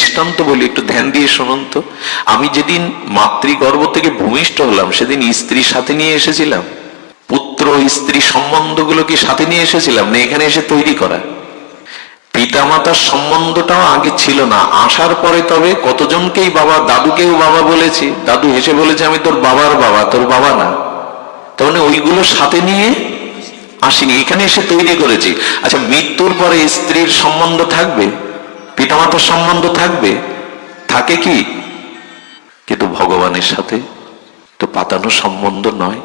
দৃষ্টান্ত বলি, একটু ধ্যান দিয়ে শুনুন তো। আমি যেদিন মাতৃগর্ভ থেকে ভূমিষ্ঠ হলাম সেদিন স্ত্রীর সাথে নিয়ে এসেছিলাম? পুত্র স্ত্রী সম্বন্ধগুলো কি সাথে নিয়ে এসেছিলাম, না এখানে এসে তৈরি করা? পিতামাতার সম্বন্ধটাও আগে ছিল না, আসার পরে তবে কতজনকেই বাবা, দাদুকেও বাবা বলেছি, দাদু হেসে বলেছে আমি তোর বাবার বাবা, তোর বাবা না। তার মানে ওইগুলো সাথে নিয়ে আসিনি, এখানে এসে তৈরি করেছি। আচ্ছা, মৃত্যুর পরে স্ত্রীর সম্বন্ধ থাকবে, পিতামাতার সম্বন্ধ থাকবে, থাকে কি? কিন্তু ভগবানের সাথে তো পাতানো সম্বন্ধ নয়,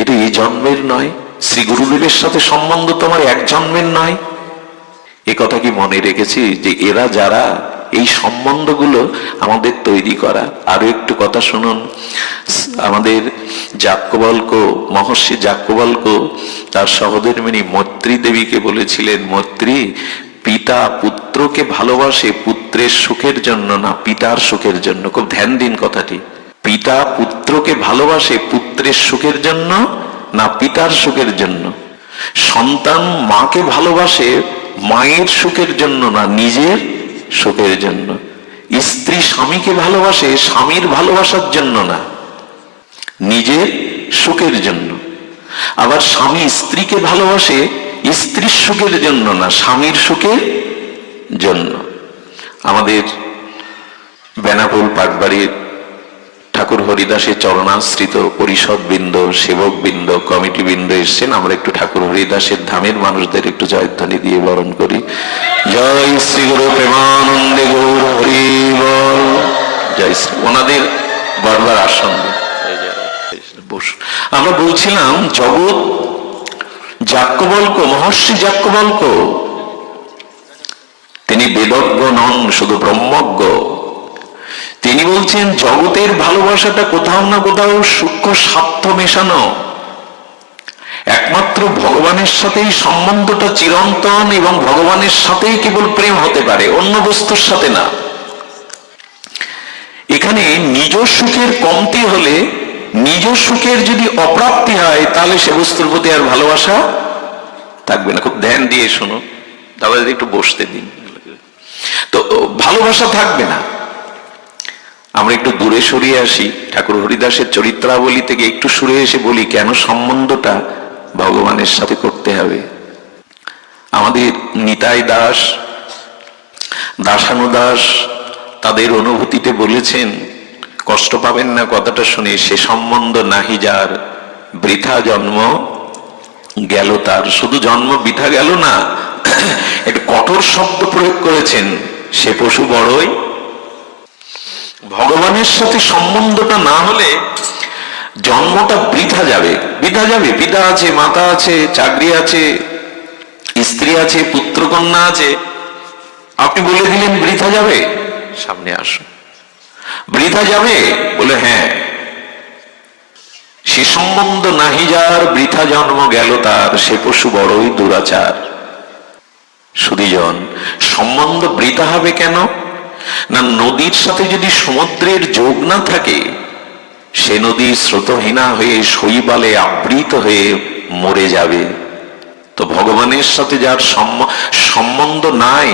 এটা এই জন্মের নয়। শ্রী গুরুদেবের সাথে সম্বন্ধ তোমার এক জন্মের নয়। এ কথা কি মনে রেখেছি যে এরা যারা এই সম্বন্ধগুলো আমাদের তৈরি করা? আরো একটু কথা শুনুন। আমাদের যাজ্ঞবল্ক্য, মহর্ষি যাজ্ঞবল্ক্য তার সহধর্মিণী মৈত্রী দেবীকে বলেছিলেন, মৈত্রী, পিতা পুত্রকে ভালোবাসে পুত্রের সুখের জন্য না পিতার সুখের জন্য। খুব ধ্যান দিন কথাটি। পিতা পুত্রকে ভালোবাসে পুত্রের সুখের জন্য না পিতার সুখের জন্য। সন্তান মাকে ভালোবাসে মায়ের সুখের জন্য না নিজের সুখের জন্য। স্ত্রী স্বামীকে ভালোবাসে স্বামীর ভালোবাসার জন্য না নিজের সুখের জন্য। আবার স্বামী স্ত্রীকে ভালোবাসে স্ত্রীর সুখের জন্য না স্বামীর সুখের জন্য। আমাদের বেনাপোল পাটবাড়ির ঠাকুর হরিদাসের চরণাশ্রিত পরিষদ বৃন্দ, সেবক বৃন্দ, কমিটি বৃন্দ এসছেন। আমরা একটু ঠাকুর হরিদাসের ধামের মানুষদের একটু জয়ধ্বনি দিয়ে বরণ করি। জয় শ্রী গুরু প্রেমানন্দে গৌর হরি বল। জয় শ্রী। ওনাদের বারবার আসন বসুন। আমরা বলছিলাম জগৎ যাজ্ঞবল্ক্য, মহর্ষি যাজ্ঞবল্ক্য তিনি বেদজ্ঞ নন, শুধু ব্রহ্মজ্ঞ। তিনি বলছেন জগতের ভালোবাসাটা কোথাও না কোথাও সূক্ষ্ম স্বার্থ মেশানো। একমাত্র ভগবানের সাথেই সম্বন্ধটা চিরন্তন এবং ভগবানের সাথেই কেবল প্রেম হতে পারে, অন্য বস্তুর সাথে না। এখানে নিজ সুখের কমতি হলে, নিজ সুখের যদি অপ্রাপ্তি হয়, তাহলে সে বস্তুর প্রতি আর ভালোবাসা থাকবে না। খুব ধ্যান দিয়ে শোনো, তাহলে একটু বসতে দিন। তো ভালোবাসা থাকবে না। আমরা একটু দূরে সরিয়ে আসি, ঠাকুর হরিদাসের চরিত্রাবলী থেকে একটু সরে এসে বলি কেন সম্বন্ধটা ভগবানের সাথে করতে হবে। আমাদের নিতাই দাস, দাসানুদাস তাদের অনুভূতিতে বলেছেন, কষ্ট পাবেন না কথাটা শুনে, সে সম্বন্ধ নাহি যার বৃথা জন্ম গেল তার। শুধু জন্ম বৃথা গেল না, একটু কঠোর শব্দ প্রয়োগ করেছেন, সে পশু বড়ই। ভগবানের সাথে সম্বন্ধটা না হলে জন্মটা বৃথা যাবে, বৃথা যাবে। পিতা আছে, মাতা আছে, চাকরি আছে, স্ত্রী আছে, পুত্র কন্যা আছে, আপনি বলে দিলেন বৃথা যাবে। সামনে আসুন। বৃথা যাবে বলে হ্যাঁ, সে সম্বন্ধ নাহি যার বৃথা জন্ম গেল তার, সে পশু বড়ই দুরাচার। সুধীজন, সম্বন্ধ বৃথা হবে কেন না, নদীর সাথে যদি সমুদ্রের যোগ না থাকে, সে নদী স্রোতহীনা হয়ে শৈবালে আবৃত হয়ে মরে যাবে। তো ভগবানের সাথে যার সম্বন্ধ নাই,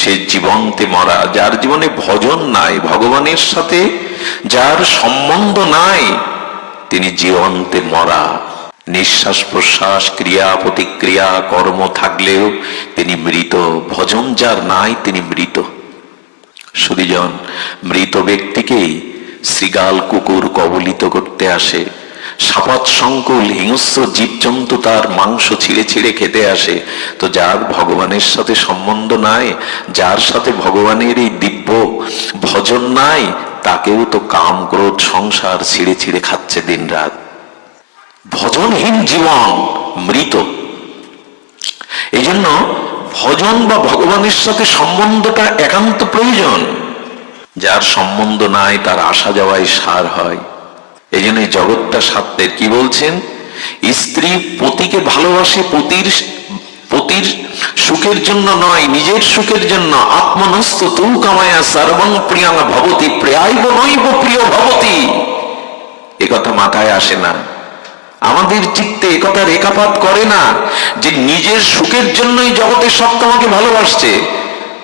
সে জীবন্তে মরা। যার জীবনে ভজন নাই, ভগবানের সাথে যার সম্বন্ধ নাই, তিনি জীবন্তে মরা। নিঃশ্বাস প্রশ্বাস, ক্রিয়া প্রতিক্রিয়া, কর্ম থাকলেও তিনি মৃত। ভজন যার নাই, তিনি মৃত। সুধীজন, মৃত ব্যক্তিকেই শৃগাল কুকুর কবলিত করতে আসে, সাপাত সংকুল হিংস্র জীবজন্তু তার মাংস ছিঁড়ে ছিঁড়ে খেতে আসে। তো যার ভগবানের সাথে সম্বন্ধ নাই, যার সাথে ভগবানের এই দিব্য ভজন নাই, তাকেও তো কাম ক্রোধ সংসার ছিঁড়ে ছিঁড়ে খাচ্ছে দিন রাত। ভজনহীন জীবন মৃত। এই জন্য ভজন বা ভগবানের সাথে সম্বন্ধটা একান্ত প্রয়োজন। যার সম্বন্ধ নাই তার আসা যাওয়ায় সার হয়। এই জন্য জগৎটা সাত্যের। কি বলছেন, স্ত্রী পতিকে ভালোবাসে পতির সুখের জন্য নয়, নিজের সুখের জন্য। আত্মনস্ত তু কামায়া সর্বং প্রিয়াং ভবতি প্রিয়াইব নৈব প্রিয় ভবতি। এ কথা মাথায় আসে না, আমাদের চিত্তে একথা রেখাপাত করে না যে নিজের সুখের জন্যই জগতের সব তোমাকে ভালোবাসছে।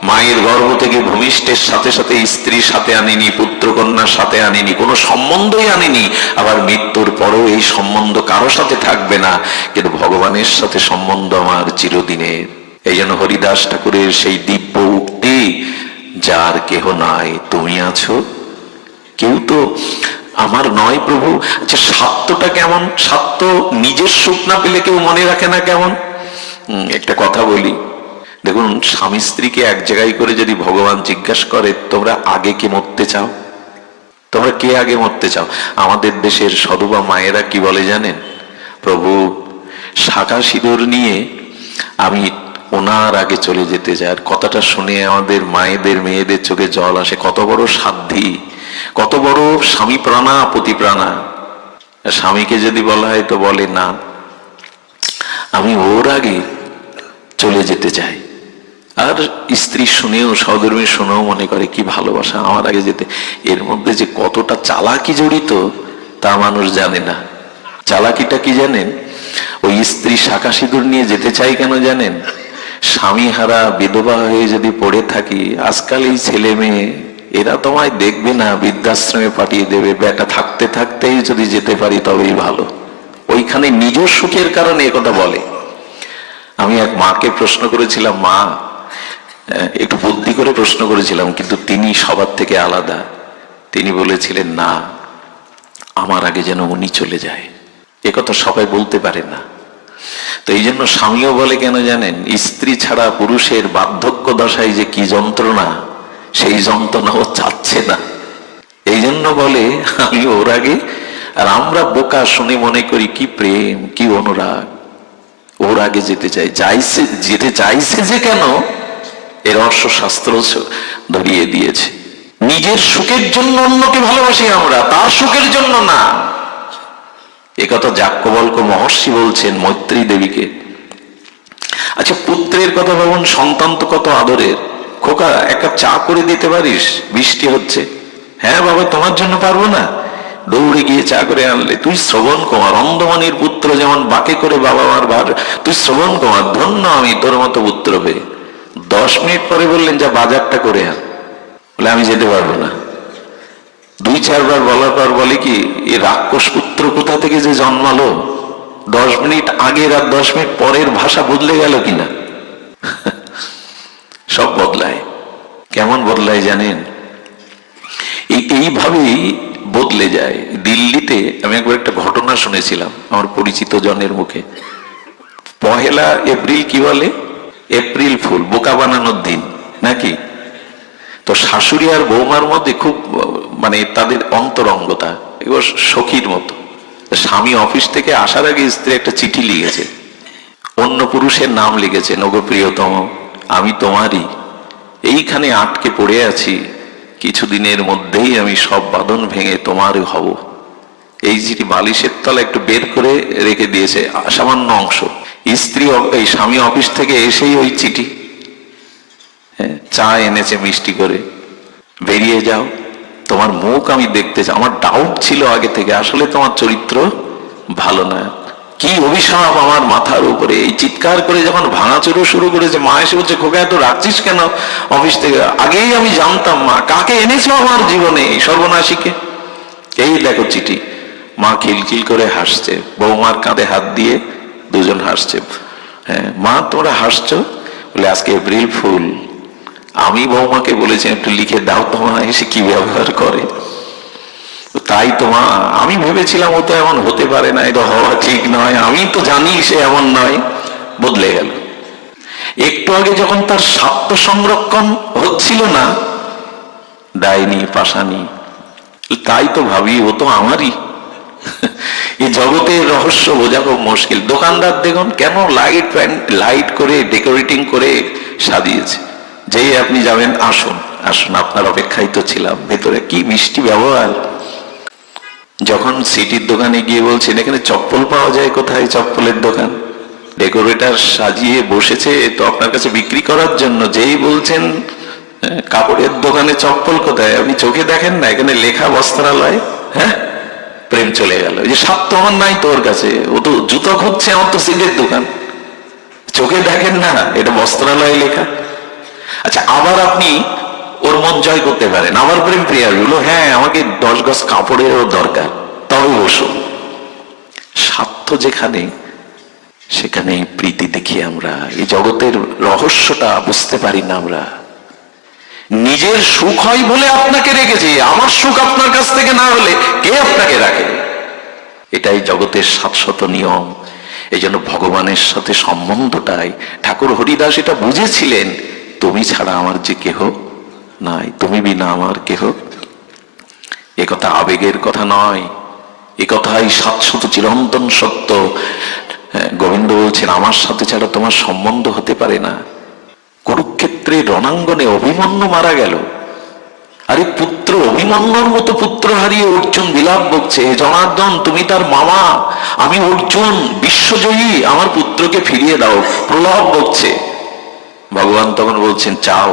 মায়ের গর্ভ থেকে ভূমিষ্ঠের সাথে সাথে স্ত্রীর সাথে আনেনি, পুত্র কন্যার সাথে আনেনি, কোনো সম্বন্ধই আনেনি। আবার মৃত্যুর পরেও এই সম্বন্ধ কারো সাথে থাকবে না, কিন্তু ভগবানের সাথে সম্বন্ধ আমার চিরদিনের। এই জন্য হরিদাস ঠাকুরের সেই দিব্য উক্তি, যার কেহ নাই তুমি আছো। কেউ তো আমার নয় প্রভু। আচ্ছা, স্বার্থটা কেমন? স্বার্থ নিজের সুখ না পেলে কেউ মনে রাখে না কেমন? একটা কথা বলি, দেখুন, স্বামী স্ত্রীকে এক জায়গায় করে যদি ভগবান জিজ্ঞাসা করে তোমরা আগে কে মরতে চাও, তোমরা কে আগে মরতে চাও, আমাদের দেশের সধবা মায়েরা কি বলে জানেন? প্রভু, শাঁখা সিঁদুর নিয়ে আমি ওনার আগে চলে যেতে চাই। আর কথাটা শুনে আমাদের মায়েদের, মেয়েদের চোখে জল আসে। কত বড় সাধ্যি, কত বড় স্বামী প্রাণা পতি প্রাণা। স্বামীকে যদি বলা হয় তো বলে না, আমি ওর আগে চলে যেতে চাই। আর স্ত্রী শুনেও, সহধর্মী শুনেও মনে করে কি ভালোবাসা, আমার আগে যেতে। এর মধ্যে যে কতটা চালাকি জড়িত তা মানুষ জানে না। চালাকিটা কি জানেন? ওই স্ত্রী শাঁখা সিঁদুর নিয়ে যেতে চাই কেন জানেন? স্বামী হারা বিধবা হয়ে যদি পড়ে থাকি, আজকাল এই ছেলে মেয়ে এরা তোমায় দেখবে না, বৃদ্ধাশ্রমে পাঠিয়ে দেবে। বেটা থাকতে থাকতেই যদি যেতে পারি তবেই ভালো। ওইখানে নিজের সুখের কারণে একথা বলে। আমি এক মাকে প্রশ্ন করেছিলাম, মা, একটু বুদ্ধি করে প্রশ্ন করেছিলাম, কিন্তু তিনি সবার থেকে আলাদা। তিনি বলেছিলেন, না, আমার আগে যেন উনি চলে যায়। একথা সবাই বলতে পারে না। তো এই জন্য স্বামীও বলে কেন জানেন? স্ত্রী ছাড়া পুরুষের বার্ধক্য দশায় যে কি যন্ত্রণা, সেই যন্ত্রণা ও চাচ্ছে না। এই জন্য বলে আমি ওর আগে। আর আমরা বোকা শুনে মনে করি কি প্রেম, কি অনুরাগ, ওর আগে যেতে চাই। যেতে চাইছে যে কেন, এর রহস্য শাস্ত্র ধরিয়ে দিয়েছে। নিজের সুখের জন্য অন্যকে ভালোবাসি আমরা, তার সুখের জন্য না। একথা যাজ্ঞবল্ক্য মহর্ষি বলছেন মৈত্রী দেবীকে। আচ্ছা, পুত্রের কথা ভাবুন, সন্তান তো কত আদরের। খোকা, এক কাপ চা করে দিতে পারিস, বৃষ্টি হচ্ছে। হ্যাঁ বাবা, তোমার জন্য পারবো না? দৌড়ে গিয়ে চা করে আনলে। তুই শ্রবণ কুমার, অন্ধমানির পুত্র, যেমন বাকে করে বাবা মার ভার, তুই শ্রবণ কুমার, ধন্য আমি তোর মতো পুত্র পেয়ে। 10 মিনিট পরে বললেন, যা বাজারটা করে আন। বলে আমি যেতে পারবো না। 2-4 বার বলার পর বলে কি, এই রাক্ষস পুত্র কোথা থেকে যে জন্মালো। 10 মিনিট আগের আর 10 মিনিট পরের ভাষা বদলে গেল কিনা। সব বদলায়। কেমন বদলায় জানেন? এইভাবেই বদলে যায়। দিল্লিতে আমি একবার একটা ঘটনা শুনেছিলাম আমার পরিচিত জনের মুখে। 1 এপ্রিল কি বলে? এপ্রিল ফুল, বোকা বানানোর দিন নাকি। তো শাশুড়ি আর বৌমার মধ্যে খুব মানে তাদের অন্তরঙ্গতা, এবার সখীর মতো। স্বামী অফিস থেকে আসার আগে স্ত্রী একটা চিঠি লিখেছে, অন্য পুরুষের নাম লিখেছে, ওগো প্রিয়তম, আমি তোমারই, এইখানে আটকে পড়ে আছি, কিছুদিনের মধ্যেই আমি সব বাঁধন ভেঙে তোমারই হব। এই চিঠি বালিশের তলা একটু বের করে রেখে দিয়েছে, সামান্য অংশ। স্ত্রী, এই স্বামী অফিস থেকে এসেই ওই চিঠি, চা এনেছে মিষ্টি করে, বেরিয়ে যাও, তোমার মুখ আমি দেখতে চাই। আমার ডাউট ছিল আগে থেকে, আসলে তোমার চরিত্র ভালো না। কি অভিশাপ আমার মাথার উপরে। এই চিৎকার করে যখন ভাঙাচুরো শুরু করেছে, মা এসে বলছে, খোকা এত রাখছিস কেন অফিস থেকে? আগেই আমি জানতাম মা, কাকে এনেছো আমার জীবনে, সর্বনাশীকে। এই দেখো চিঠি। মা খিলখিল করে হাসছে, বৌমার কাঁধে হাত দিয়ে দুজন হাসছে। হ্যাঁ মা, তোমরা হাসছো? বলে আজকে এপ্রিল ফুল, আমি বৌমাকে বলেছি একটু লিখে দাও, তোমার এসে কি ব্যবহার করে। তাই তো মা, আমি ভেবেছিলাম ও তো এমন হতে পারে না, এটা হওয়া ঠিক নয়, আমি তো জানি সে এমন নয়। বদলে গেল। একটু আগে যখন তার স্বার্থ সংরক্ষণ হচ্ছিল না, ডাইনি পাশানি, তাই তো ভাবি ও তো আমারই। এই জগতের রহস্য বোঝা খুব মুশকিল। দোকানদার দেখুন কেন লাইট করে ডেকোরেটিং করে সাজিয়েছে। যেই আপনি যাবেন, আসুন আসুন, আপনার অপেক্ষায় তো ছিলাম, ভেতরে কি মিষ্টি ব্যবহার। যখন সিটির দোকানে গিয়ে বলছেন এখানে চপ্পল পাওয়া যায়, কোথায় চপ্পলের দোকান? ডেকোরেটর সাজিয়ে বসেছে তো আপনার কাছে বিক্রি করার জন্য। যেই বলছেন কাপড়ের দোকানে চপ্পল কোথায়, আপনি চোখে দেখেন না এখানে লেখা বস্ত্রালয়, হ্যাঁ, প্রেম চলে গেল। এই যে স্বার্থ আমার নাই তোর কাছে, ও তো জুতো খুঁজছে, আমার তো সিলের দোকান। চোখে দেখেন না এটা বস্ত্রালয় লেখা। আচ্ছা, আবার আপনি ওর মন জয় করতে পারেন, আবার প্রেম প্রিয়া বললো হ্যাঁ আমাকে 10 গজ কাপড়েরও দরকার, তবে বসো। স্বার্থ যেখানে, সেখানে প্রীতি দেখি আমরা। এই জগতের রহস্যটা বুঝতে পারি না আমরা। নিজের সুখ হয় বলে আপনাকে রেখেছে, আমার সুখ আপনার কাছ থেকে না হলে কে আপনাকে রাখে? এটাই জগতের শাশ্বত নিয়ম। এই জন্য ভগবানের সাথে সম্বন্ধটাই ঠাকুর হরিদাস এটা বুঝেছিলেন, তুমি ছাড়া আমার যে কেহ নাই, তুমি বিনা আমার কেহ। এ কথা আবেগের কথা নয়, এ কথাই শাশ্বত চিরন্তন সত্য। গোবিন্দ বলছেন আমার সাথে ছাড়া তোমার সম্বন্ধ হতে পারে না। কুরুক্ষেত্রে রণাঙ্গনে অভিমন্যু মারা গেল, আরে পুত্র অভিমন্যুর মতো পুত্র হারিয়ে অর্জুন বিলাপ বকছে, জনার্দন তুমি তার মামা, আমি অর্জুন বিশ্বজয়ী, আমার পুত্রকে ফিরিয়ে দাও, প্রলাপ বকছে। ভগবান তখন বলছেন চাও।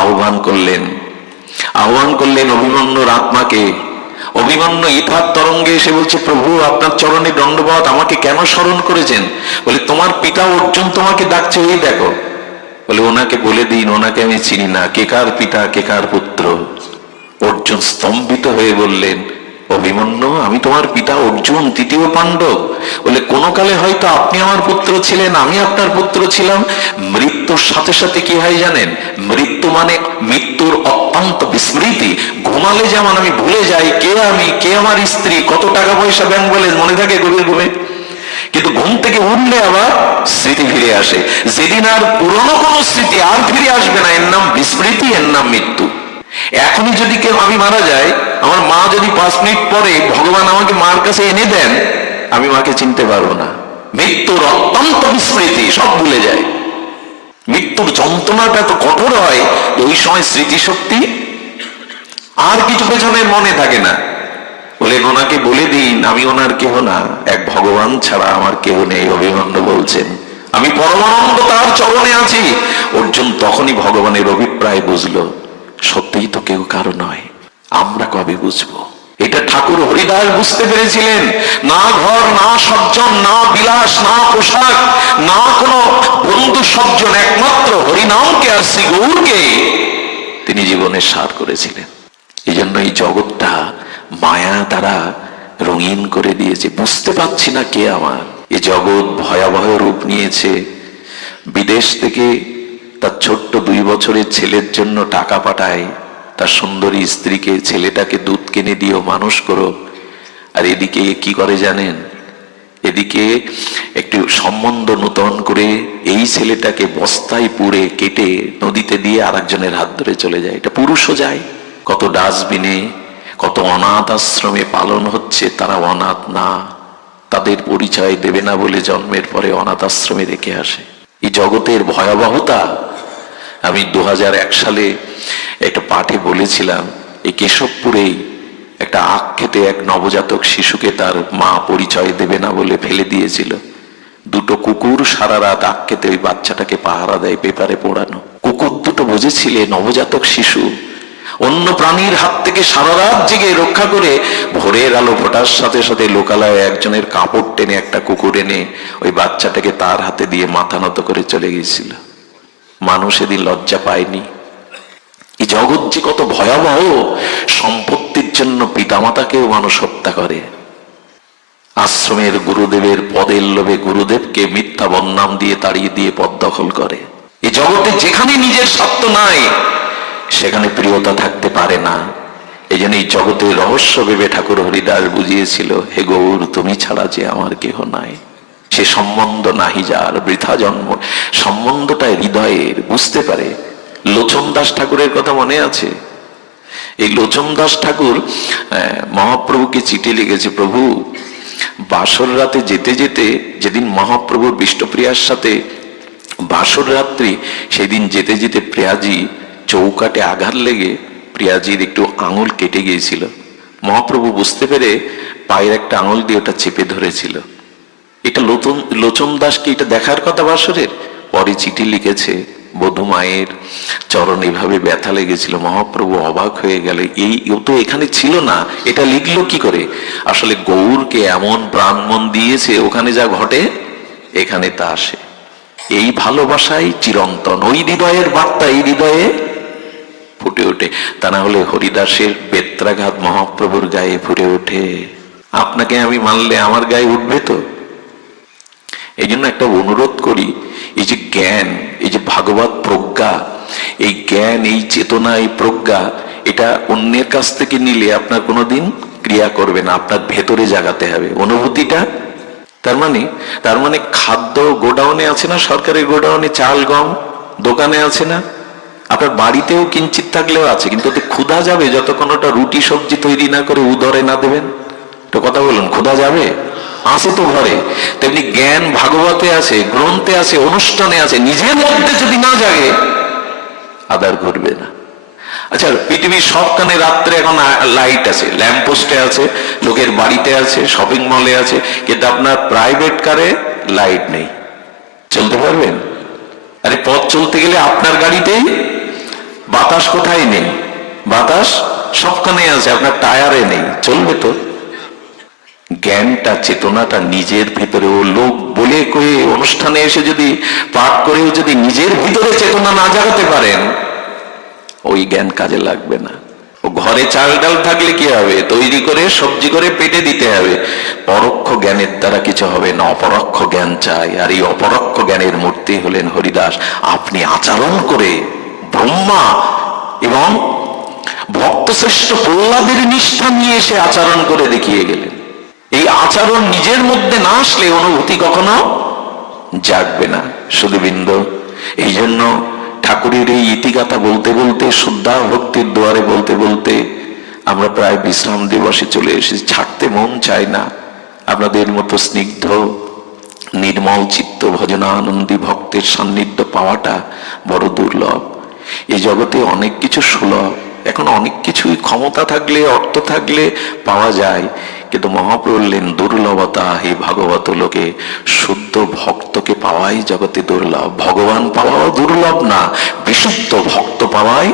আহ্বান করলেন অভিমন্যুর আত্মাকে। অভিমন্যু ইথার তরঙ্গে এসে বলছে প্রভু আপনার চরণে দণ্ডবৎ, আমাকে কেন স্মরণ করেছেন? বলে তোমার পিতা অর্জুন তোমাকে ডাকছে, ওই দেখো। বলে ওনাকে বলে দিন, ওনাকে আমি চিনি না, কে কার পিতা কে কার পুত্র? অর্জুন স্তম্ভিত হয়ে বললেন অভিমন্যু আমি তোমার পিতা অর্জুন, তৃতীয় পাণ্ডব। বলে কোন কালে হয়তো আপনি আমার পুত্র ছিলেন, আমি আপনার পুত্র ছিলাম। মৃত্যুর সাথে সাথে কি হয় জানেন? মৃত্যু মানে মৃত্যুর অত্যন্ত বিস্মৃতি। ঘুমালে যেমন আমি ভুলে যাই কে আমি, কে আমার স্ত্রী, কত টাকা পয়সা ব্যাংক ব্যালেন্স মনে থাকে গভীর ঘুমে, কিন্তু ঘুম থেকে উঠলে আবার স্মৃতি ফিরে আসে। যেদিন আর পুরনো কোনো স্মৃতি আর ফিরে আসবে না, এর নাম বিস্মৃতি, এর নাম মৃত্যু। এখনই যদি কেউ, আমি মারা যাই, আমার মা যদি 5 মিনিট পরে ভগবান আমাকে মার কাছে এনে দেন, আমি মাকে চিনতে পারবো না। মৃত্যুর অত্যন্ত বিস্মৃতি, সব ভুলে যায়। মৃত্যুর যন্ত্রণাটা তো কঠোর হয়, ওই সময় স্মৃতিশক্তি আর কিছু পেছনের মনে থাকে না। বলে ওনাকে বলে দিন আমি ওনার কেহ না, এক ভগবান ছাড়া আমার কেউ নেই। অভিমন্যু বলছেন আমি পরমানন্দ তার চরণে আছি। অর্জুন তখনই ভগবানের অভিপ্রায় বুঝলো, সত্যিই তো কেউ কারো নয়। আমরা কবে বুঝবো? এটা ঠাকুর হরিদাস বুঝতে পেরেছিলেন। না ঘর, না সজ্জন, না বিলাস, না পোশাক, না কোনো বন্ধু সজ্জন, একমাত্র হরিনামকে আর শ্রী গৌরকে তিনি জীবনের সার করেছিলেন। এই জন্য এই জগৎটা মায়া দ্বারা রঙিন করে দিয়েছে, বুঝতে পারছি না কে আমার। এই জগৎ ভয়াবহ রূপ নিয়েছে। বিদেশ থেকে তার ছোট্ট 2 বছরের ছেলের জন্য টাকা পাঠায়, তার সুন্দরী স্ত্রীকে, ছেলেটাকে দুধ কিনে দিও, মানুষ করো। আর এদিকে কি করে জানেন? এদিকে একটি সম্বন্ধ নূতন করে এই ছেলেটাকে বস্তায় পুড়ে কেটে নদীতে দিয়ে আরেকজনের হাত ধরে চলে যায়। এটা পুরুষও যায়। কত ডাস্টবিনে, কত অনাথ আশ্রমে পালন হচ্ছে, তারা অনাথ না, তাদের পরিচয় দেবে না বলে জন্মের পরে অনাথ আশ্রমে রেখে আসে। এই জগতের ভয়াবহতা আমি 2001 সালে একটা পাঠে বলেছিলাম। এই কেশবপুরেই একটা আখ খেতে এক নবজাতক শিশুকে তার মা পরিচয় দেবে না বলে ফেলে দিয়েছিল। 2টো কুকুর সারা রাত আখ খেতে ওই বাচ্চাটাকে পাহারা দেয়, পেপারে পড়ানো। কুকুর 2টো বুঝেছিলে নবজাতক শিশু অন্য প্রাণীর হাত থেকে সারা রাত জেগে রক্ষা করে ভোরের আলো ফোটার সাথে সাথে লোকালয়ে একজনের কাপড় টেনে একটা কুকুর এনে ওই বাচ্চাটাকে তার হাতে দিয়ে মাথা নত করে চলে গিয়েছিল। মানুষ এদিন লজ্জা পায়নি। এই জগৎ যে কত ভয়াবহ! সম্পত্তির জন্য পিতামাতাকেও মানুষ হত্যা করে। আশ্রমের গুরুদেবের পদের লোভে গুরুদেবকে মিথ্যা বদনাম দিয়ে তাড়িয়ে দিয়ে পদ দখল করে। এই জগতে যেখানে নিজের স্বার্থ নাই সেখানে প্রিয়তা থাকতে পারে না। এই জন্য এই জগতের রহস্য ভেবে ঠাকুর হরিদাস বুঝিয়েছিল, হে গৌর তুমি ছাড়া যে আমার কেহ নাই। সে সম্বন্ধ নাহি যার বৃথা জন্ম। সম্বন্ধটা হৃদয়ের, বুঝতে পারে। লোচন দাস ঠাকুরের কথা মনে আছে? এই লোচন দাস ঠাকুর মহাপ্রভুকে চিঠি লিখেছে, প্রভু বাসর রাতে যেতে যেতে, যেদিন মহাপ্রভুর বিষ্ণুপ্রিয়ার সাথে বাসর রাত্রি, সেদিন যেতে যেতে প্রিয়াজি চৌকাটে আঘাত লেগে প্রিয়াজির একটু আঙুল কেটে গিয়েছিল। মহাপ্রভু বুঝতে পেরে পায়ের একটা আঙুল দিয়ে ওটা চেপে ধরেছিল। এটা লোচন দাসকে এটা দেখার কথা বাসরের। পরে চিঠি লিখেছে, বধূ মায়ের চরণ এভাবে ব্যথা লেগেছিল। মহাপ্রভু অবাক হয়ে গেল, এই ও তো এখানে ছিল না, এটা লিখলো কি করে? আসলে গৌরকে এমন প্রাণ মন দিয়েছে, ওখানে যা ঘটে এখানে তা আসে। এই ভালোবাসাই চিরন্তন, ওই হৃদয়ের বার্তা এই হৃদয়ে ফুটে ওঠে। তা না হলে হরিদাসের বেত্রাঘাত মহাপ্রভুর গায়ে ফুটে ওঠে, আপনাকে আমি মানলে আমার গায়ে উঠবে তো? এই জন্য একটা অনুরোধ করি, এই যে জ্ঞান, এই যে ভাগবত প্রজ্ঞা, এই জ্ঞান, এই চেতনা, এই প্রজ্ঞা, এটা অন্যের কাছ থেকে নিলে আপনার কোনোদিন ক্রিয়া করবে না, আপনার ভেতরে জাগাতে হবে অনুভূতিটা। তার মানে খাদ্য গোডাউনে আছে না, সরকারের গোডাউনে চাল গম দোকানে আছে না, আপনার বাড়িতেও কিঞ্চিত থাকলেও আছে, কিন্তু ওতে ক্ষুধা যাবে যতক্ষণ ওটা রুটি সবজি তৈরি না করে উদরে না দেবেন? তো কথা বলুন, ক্ষুধা যাবে? আছে তো ঘরে। তেমনি জ্ঞান ভাগবতে আছে, গ্রন্থে আছে, অনুষ্ঠানে আছে, নিজের মধ্যে যদি না জাগে আদার করবে না। আচ্ছা, পৃথিবীর সবখানে রাত্রে এখন লাইট আছে, ল্যাম্প পোস্টে আছে, লোকের বাড়িতে আছে, শপিং মলে আছে, কিন্তু আপনার প্রাইভেট কারে লাইট নেই, চলতে পারবেন? আরে পথ চলতে গেলে আপনার গাড়িতেই বাতাস কোথায় নেই? বাতাস সবখানে আছে, আপনার টায়ারে নেই, চলবে তো? জ্ঞানটা, চেতনাটা নিজের ভিতরে, ও লোক বলে কয়ে অনুষ্ঠানে এসে যদি পাঠ করেও যদি নিজের ভিতরে চেতনা না জাগাতে পারেন, ওই জ্ঞান কাজে লাগবে না। ও ঘরে চাল ডাল থাকলে কি হবে? তৈরি করে সবজি করে পেটে দিতে হবে। পরোক্ষ জ্ঞানের দ্বারা কিছু হবে না, অপরোক্ষ জ্ঞান চাই। আর এই অপরোক্ষ জ্ঞানের মূর্তি হলেন হরিদাস। আপনি আচরণ করে ব্রহ্মা এবং ভক্তশ্রেষ্ঠ প্রহ্লাদের নিষ্ঠা নিয়ে এসে আচরণ করে দেখিয়ে গেলেন। এই আচরণ নিজের মধ্যে না আসলে অনুভূতি কখনো জাগবে না। শুধুবৃন্দ, এই জন্য ঠাকুরের এই ইতিগাথা বলতে বলতে, শুদ্ধা ভক্তির দুয়ারে বলতে বলতে আমরা প্রায় বিশ্রাম দিবসে চলে এসেছি। ছাড়তে মন চায় না। আপনাদের মতো স্নিগ্ধ নির্মল চিত্ত ভজনানন্দী ভক্তের সান্নিধ্য পাওয়াটা বড় দুর্লভ। এই জগতে অনেক কিছু সুলভ, এখন অনেক কিছুই ক্ষমতা থাকলে, অর্থ থাকলে পাওয়া যায়, কিন্তু মহাপ্রভু বললেন দুর্লভতা হে ভাগবত লোকে, শুদ্ধ ভক্তকে পাওয়াই জগতে দুর্লভ। ভগবান পাওয়াও দুর্লভ না, বিশুদ্ধ ভক্ত পাওয়াই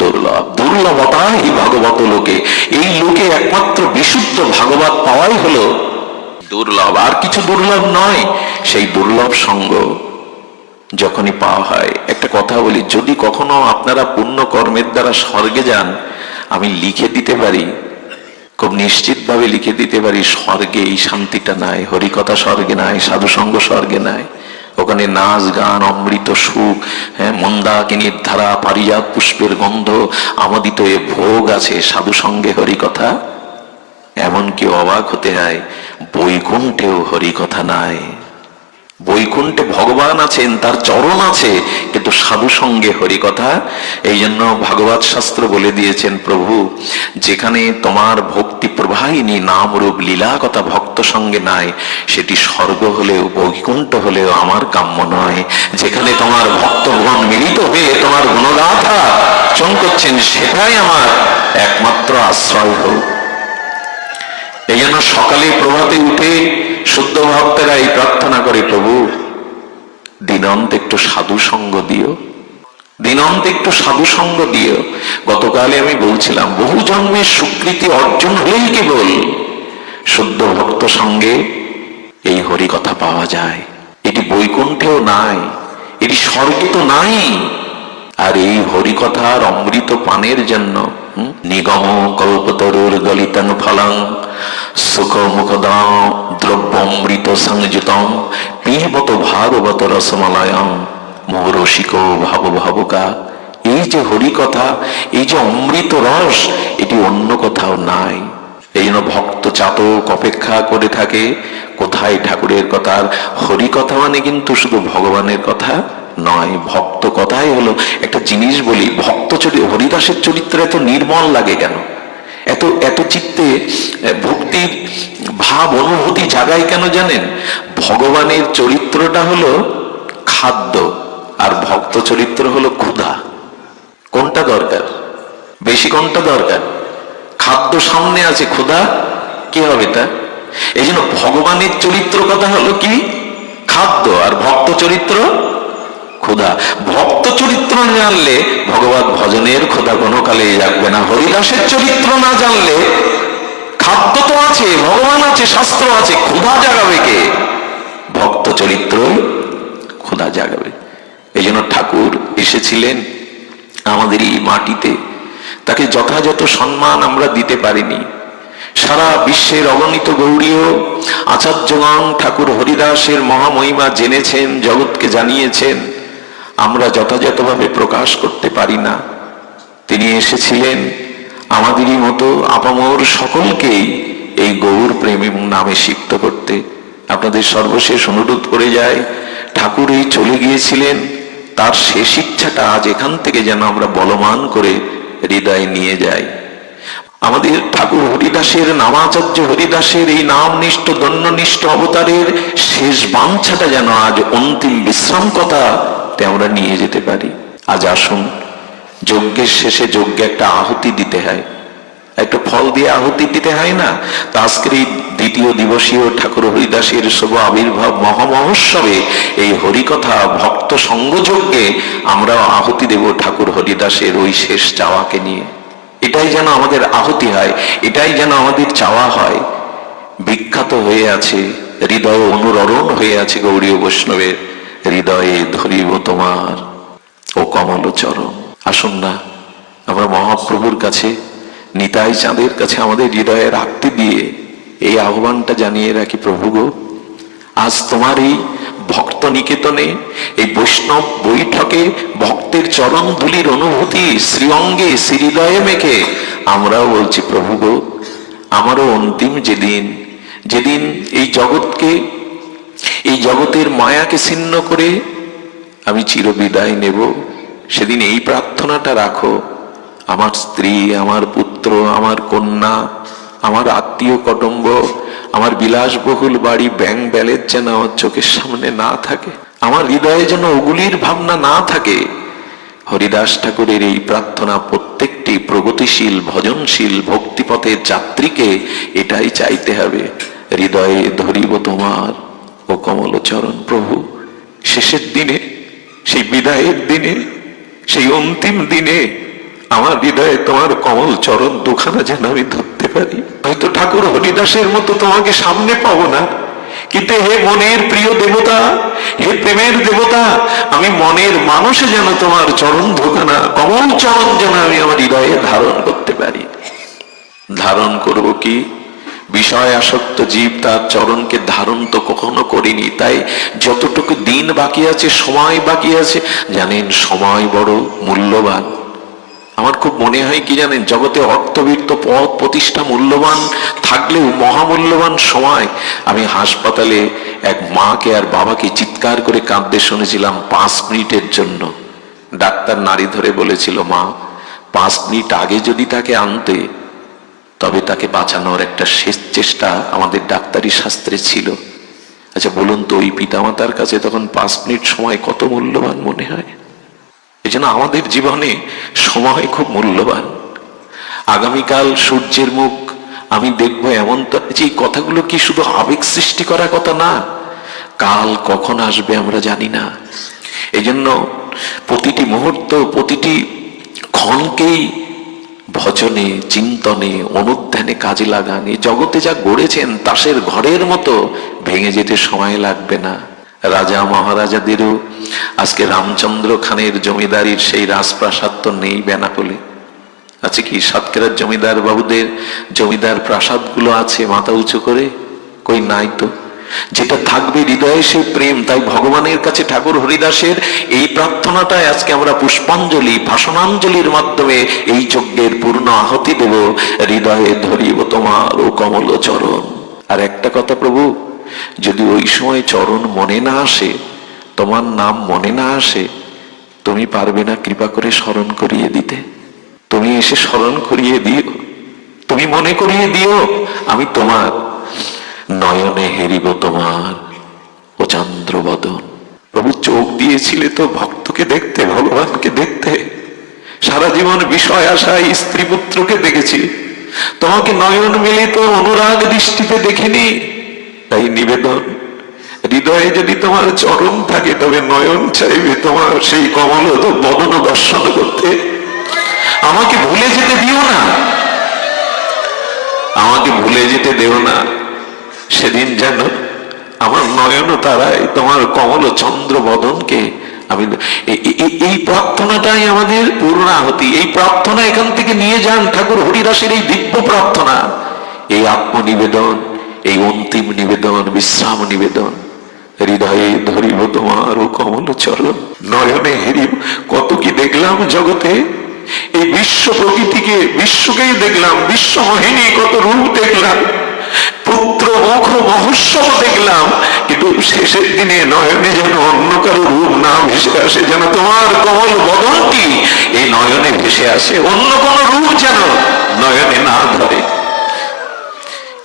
দুর্লভ। দুর্লভতা হে ভাগবত লোকে, এই লোকে একমাত্র বিশুদ্ধ ভাগবত পাওয়াই হলো দুর্লভ, আর কিছু দুর্লভ নয়। সেই দুর্লভ সঙ্গ যখনই পাওয়া হয়, একটা কথা বলি, যদি কখনো আপনারা পুণ্য কর্মের দ্বারা স্বর্গে যান, আমি লিখে দিতে পারি, খুব নিশ্চিত ভাবে লিখে দিতে পারি, স্বর্গে এই শান্তিটা নাই, হরিকথা স্বর্গে নাই, সাধুসঙ্গ স্বর্গে নাই। ওখানে নাচ গান, অমৃত সুখ, মন্দাকিনীর ধারা, পারিজাত পুষ্পের গন্ধ, আমাদিত এ ভোগ আছে, সাধুসঙ্গে হরিকথা। এমনকি অবাক হতে হয়, বৈকুণ্ঠেও হরিকথা নাই। বৈকুণ্ঠে ভগবান আছেন, তার চরণ আছে, কিন্তু সাধু সঙ্গে হরিকথা। এই জন্য ভাগবত শাস্ত্র বলে দিয়েছেন, প্রভু যেখানে তোমার ভক্তি প্রবাহিনী নাম রূপ লীলা কথা ভক্ত সঙ্গে নাই, সেটি স্বর্গ হলেও বৈকুণ্ঠ হলেও আমার কাম্য নয়। যেখানে তোমার ভক্তগণ মিলিত হয়ে তোমার গুণগাথা চন করছেন, সেটাই আমার একমাত্র আশ্রয় হোক। এই জন্য সকালে প্রভাতে উঠে শুদ্ধ ভক্তেরা এই প্রার্থনা করে, প্রভু দিনন্ত একটু সাধু সঙ্গ দিও, দিনন্ত একটু সাধু সঙ্গ দিও। গতকালে আমি বলছিলাম, বহু জন্মের স্বীকৃতি অর্জন হলেই কেবল শুদ্ধ ভক্ত সঙ্গে এই হরি কথা পাওয়া যায়। এটি বৈকুণ্ঠেও নাই, এটি স্বর্গে তো নাই। আর এই হরিকথার অমৃত পানের জন্য নিগম কল্পতরুর গলিতং ফলং সুখ মুখদাম দ্রব্য অমৃত সংযুতম পিবত ভাগবত রসমলয়ম মোহরসিক ভাব ভাবুকা। এই যে হরিকথা, এই যে অমৃত রস, এটি অন্য কোথাও নাই। এই জন্য ভক্ত চাতক অপেক্ষা করে থাকে কোথায় ঠাকুরের কথা। হরিকথা মানে কিন্তু শুধু ভগবানের কথা নয়, ভক্ত কথাই হলো। একটা জিনিস বলি, ভক্ত হরিদাসের চরিত্র এত নির্মল লাগে কেন? এত এত চিত্তে ভক্তির ভাব অনুভূতি জাগায় কেন জানেন? ভগবানের চরিত্রটা হলো খাদ্য, আর ভক্ত চরিত্র হলো ক্ষুধা। কোনটা দরকার বেশি? কোনটা দরকার? খাদ্য সামনে আছে, ক্ষুধা কি হবে তা? এই জন্য ভগবানের চরিত্র কথা হলো কি? খাদ্য, আর ভক্ত চরিত্র ক্ষুধা। ভক্ত চরিত্র না জানলে ভগবত ভজনের ক্ষুধা কোনো কালে জাগবে না। হরিদাসের চরিত্র না জানলে খাদ্য তো আছে, ভগবান আছে, শাস্ত্র আছে, ক্ষুধা জাগাবে কে? ভক্ত চরিত্র ক্ষুধা জাগাবে। এই জন্য ঠাকুর এসেছিলেন আমাদের এই মাটিতে, তাকে যথাযথ সম্মান আমরা দিতে পারিনি। সারা বিশ্বের অগণিত গৌড়ীয় আচার্যগণ ঠাকুর হরিদাসের মহামহিমা জেনেছেন, জগৎকে জানিয়েছেন, আমরা যথাযথভাবে প্রকাশ করতে পারি না। তিনি এসেছিলেন আমাদেরই মতো আপামর সকলকেই এই গৌর প্রেম এবং নামে সিক্ত করতে। আপনাদের সর্বশেষ অনুরোধ করে যায়, ঠাকুর এই চলে গিয়েছিলেন, তার শেষ ইচ্ছাটা আজ এখান থেকে যেন আমরা বলমান করে হৃদয়ে নিয়ে যাই। আমাদের ঠাকুর হরিদাসের, নামাচার্য হরিদাসের এই নামনিষ্ঠ দণ্ডনিষ্ঠ অবতারের শেষ বাঞ্ছাটা যেন আজ অন্তিম বিশ্রাম কথাতে আমরা নিয়ে যেতে পারি। আজ আসুন, যজ্ঞের শেষে যজ্ঞে একটা আহুতি দিতে হয়, একটা ফল দিয়ে আহুতি দিতে হয় না? তা আজকের এই দ্বিতীয় দিবসীয় ঠাকুর হরিদাসের শুভ আবির্ভাব মহামহোৎসবে এই হরিকথা ভক্ত সঙ্গযজ্ঞে আমরা আহুতি দেব ঠাকুর হরিদাসের ওই শেষ চাওয়াকে নিয়ে। এটাই যেন আমাদের আহুতি হয়, এটাই যেন আমাদের চাওয়া হয়। বিখ্যাত হয়ে আছে, হৃদয় অনুরণন হয়ে আছে গৌড়ীয় বৈষ্ণবের, হৃদয়ে ধরিব তোমার ও কমল চরণ। আসুন না, আমরা মহাপ্রভুর কাছে, নিতাই চাঁদের কাছে আমাদের হৃদয়ে রাখতে দিয়ে এই আহ্বানটা জানিয়ে রাখি, প্রভু গো, আজ তোমার এই ভক্ত নিকেতনে, এই বৈষ্ণব বৈঠকে ভক্তের চরণ ধুলির অনুভূতি শ্রীঅঙ্গে শ্রীহৃদয়ে মেখে আমরাও বলছি, প্রভু গো, আমারও অন্তিম যেদিন, যেদিন এই জগৎকে, এই জগতের মায়াকে ছিন্ন করে আমি চিরবিদায় নেব, সেদিন এই প্রার্থনাটা রাখো, আমার স্ত্রী, আমার পুত্র, আমার কন্যা, আমার আত্মীয় কুটুম্ব, আমার বিলাসবহুল বাড়ি, ব্যাংক ব্যালেন্স যেন আমার চোখের সামনে না থাকে, আমার হৃদয়ে যেন ওগুলির ভাবনা না থাকে। হরিদাস ঠাকুরের এই প্রার্থনা প্রত্যেকটি প্রগতিশীল, ভজনশীল, ভক্তিপথের যাত্রীকে এটাই চাইতে হবে, হৃদয়ে ধরিব তোমার ও কমল চরণ। প্রভু, শেষের দিনে, সেই বিদায়ের দিনে, সেই অন্তিম দিনে আমার হৃদয়ে তোমার কমল চরণ দুখানা যেন আমি ধরতে পারি। হয়তো ঠাকুর হরিদাসের মতো তোমাকে সামনে পাবো না, কিন্তু হে মনের প্রিয় দেবতা, হে প্রেমের দেবতা, আমি মনের মানুষে যেন তোমার চরণ দুখানা, কমল চরণ যেন আমি আমার হৃদয়ে ধারণ করতে পারি। ধারণ করব কি? বিষয় আসক্ত জীব তার চরণকে ধারণ তো কখনো করিনি। তাই যতটুকু দিন বাকি আছে, সময় বাকি আছে, জানেন সময় বড় মূল্যবান। আমার খুব মনে হয় কি জানেন, জগতে অর্থবিত্ত পদ প্রতিষ্ঠা মূল্যবান থাকলেও মহামূল্যবান সময়। আমি হাসপাতালে এক মাকে আর বাবাকে চিৎকার করে কাঁদতে শুনেছিলাম 5 মিনিটের জন্য। ডাক্তার নাড়ি ধরে বলেছিল, মা 5 মিনিট আগে যদি তাকে আনতে, তবে তাকে বাঁচানোর একটা শেষ চেষ্টা আমাদের ডাক্তারি শাস্ত্রে ছিল। আচ্ছা বলুন তো, ওই পিতামাতার কাছে তখন 5 মিনিট সময় কত মূল্যবান মনে হয়? এই জন্য আমাদের জীবনে সময় খুব মূল্যবান। আগামীকাল সূর্যের মুখ আমি দেখবো, এমন তো যে কথাগুলো কি শুধু আবেগ সৃষ্টি করা কথা না, কাল কখন আসবে আমরা জানি না। এই জন্য প্রতিটি মুহূর্ত, প্রতিটি ক্ষণকেই ভজনে, চিন্তনে, অনুধ্যানে কাজে লাগান। এই জগতে যা গড়েছেন তাসের ঘরের মতো ভেঙে যেতে সময় লাগবে না। রাজা মহারাজাদেরও আজকে রামচন্দ্র খানের জমিদারির সেই রাজপ্রাসাদ তো নেই বেনাপোলে। আছে কি? সাতক্ষীরার জমিদার বাবুদের জমিদার প্রাসাদ গুলো আছে মাথা উঁচু করে? কই নাই তো। যেটা থাকবে হৃদয়ে সেই প্রেম। তাই ভগবানের কাছে ঠাকুর হরিদাসের এই প্রার্থনাটাই আজকে আমরা পুষ্পাঞ্জলি, ভাষণাঞ্জলির মাধ্যমে এই যজ্ঞের পূর্ণ আহুতি দেব, হৃদয়ে ধরিব তোমার ও কমল চরণ। আর একটা কথা প্রভু, যদি ওই সময় চরণ মনে না আসে, তোমার নাম মনে না আসে, তুমি পারবে না কৃপা করে স্মরণ করিয়ে দিতে? তুমি এসে স্মরণ করিয়ে দিও, তুমি মনে করিয়ে দিও, আমি তোমার নয়নে হেরিব তোমার ও চন্দ্রবদন। প্রভু চোখ দিয়েছিলে তো ভক্তকে দেখতে, ভগবানকে দেখতে। সারা জীবন বিষয় আশায় স্ত্রী পুত্রকে দেখেছি, তোমাকে নয়ন মিলিত অনুরাগ দৃষ্টিতে দেখিনি। তাই নিবেদন, হৃদয়ে যদি তোমার চরণ থাকে, তবে নয়ন চাইবে তোমার সেই কমল বদন দর্শন করতে। আমাকে ভুলে যেতে দিও না, আমাকে ভুলে যেতে দেও না। সেদিন যেন আমার নয়ন তারায় তোমার কমল চন্দ্র বদনকে আমি এই প্রার্থনাটাই আমাদের পূর্ণাহুতি। এই প্রার্থনা এখান থেকে নিয়ে যান ঠাকুর হরিদাসের এই দিব্য প্রার্থনা, এই আত্মনিবেদন, এই অন্তিম নিবেদন, বিশ্রাম নিবেদন। হৃদয়ে ধরিব তোমার ও কমল চরণ, নয়নে হেরিব। কত কি দেখলাম জগতে, এই বিশ্ব প্রকৃতিকে, বিশ্বকেই দেখলাম, বিশ্ব মোহিনী কত রূপ দেখলাম, পুত্র মুখ মহোৎসব দেখলাম, কিন্তু শেষের দিনে নয়নে যেন অন্য কারো রূপ না ভেসে আসে, যেন তোমার কমল বদনটি এই নয়নে ভেসে আসে, অন্য কোন রূপ যেন নয়নে না ধরে।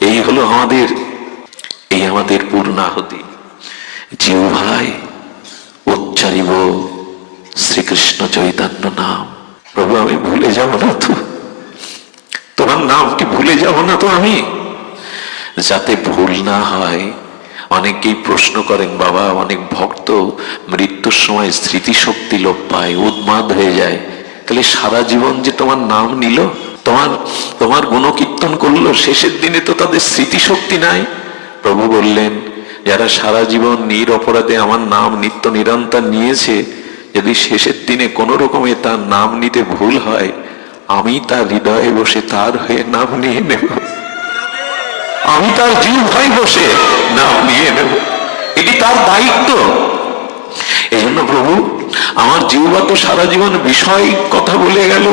এই হলো আমাদের পূর্ণাহুতি। জিহ্বায় উচ্চারিব শ্রীকৃষ্ণ চৈতন্য নাম। প্রভু আমি ভুলে যাব না তো, তোমার নামটি ভুলে যাব না তো আমি, যাতে ভুল না হয়। অনেকেই প্রশ্ন করেন, বাবা অনেক ভক্ত মৃত্যুর সময় স্মৃতিশক্তি লোপ পায়, উন্মাদ হয়ে যায়, তাহলে সারা জীবন যে তোমার নাম নিল, তোমার গুণকীর্তন করলো, শেষের দিনে তো তাদের স্মৃতিশক্তি নাই। প্রভু বললেন, যারা সারা জীবন নিরপরাধে আমার নাম নিত্য নিরন্তর নিয়েছে, যদি শেষের দিনে কোনো রকমে তার নাম নিতে ভুল হয়, আমি তার হৃদয়ে বসে তার হয়ে নাম নিয়ে নেব, আমি তার জিহ্বায় বসে নাম নিয়ে নেব, এটি তার দায়িত্ব। এই জন্য প্রভু আমার জিহ্বা তো সারা জীবন বিষয় কথা বলে গেল,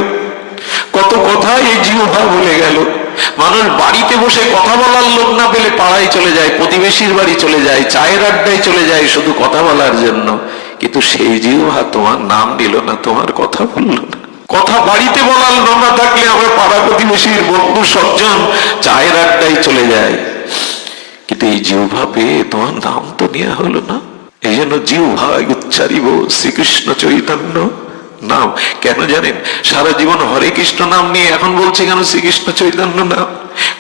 কত কথা এই জিহ্বা বলে গেল। মানুষ বাড়িতে বসে কথা বলার লোক না পেলে পাড়ায় চলে যায়, প্রতিবেশীর বাড়ি চলে যায়, চায়ের আড্ডায় চলে যায় শুধু কথা বলার জন্য, কিন্তু সেই জিহ্বা তোমার নাম নিল না, তোমার কথা বলল না। কথা বাড়িতে বলার লোক না থাকলে আমরা পাড়া প্রতিবেশীর বন্ধু সজ্জন চায়ের আড্ডায় চলে যায়, কিন্তু এই জিহ্বা পেয়ে তোমার নাম তো নেওয়া হলো না। এই জন্য জিহ্বায় উচ্চারিব শ্রীকৃষ্ণ চৈতন্য নাম। কেন জানেন? সারা জীবন হরে কৃষ্ণ নাম নিয়ে এখন বলছে কেন শ্রীকৃষ্ণ চৈতন্য নাম?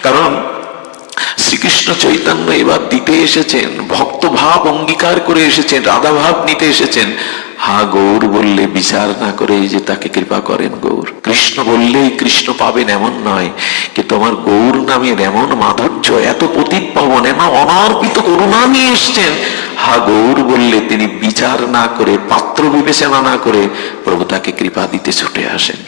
কারণ শ্রীকৃষ্ণ চৈতন্য এবার দিতে এসেছেন, ভক্ত ভাব অঙ্গীকার করে এসেছেন, রাধা ভাব নিতে এসেছেন। হা গৌর বললে বিচার না করে যে তাকে কৃপা করেন গৌর, কৃষ্ণ বললেই কৃষ্ণ পাবেন এমন নয়, কিন্তু আমার গৌর নামের এমন মাধুর্য, এত পতিত পাবন, এমন অনার্পিত করুণা নিয়ে এসছেন। হা গৌর বললে তিনি বিচার না করে, পাত্র বিবেচনা না করে প্রভু তাকে কৃপা দিতে ছুটে আসেন।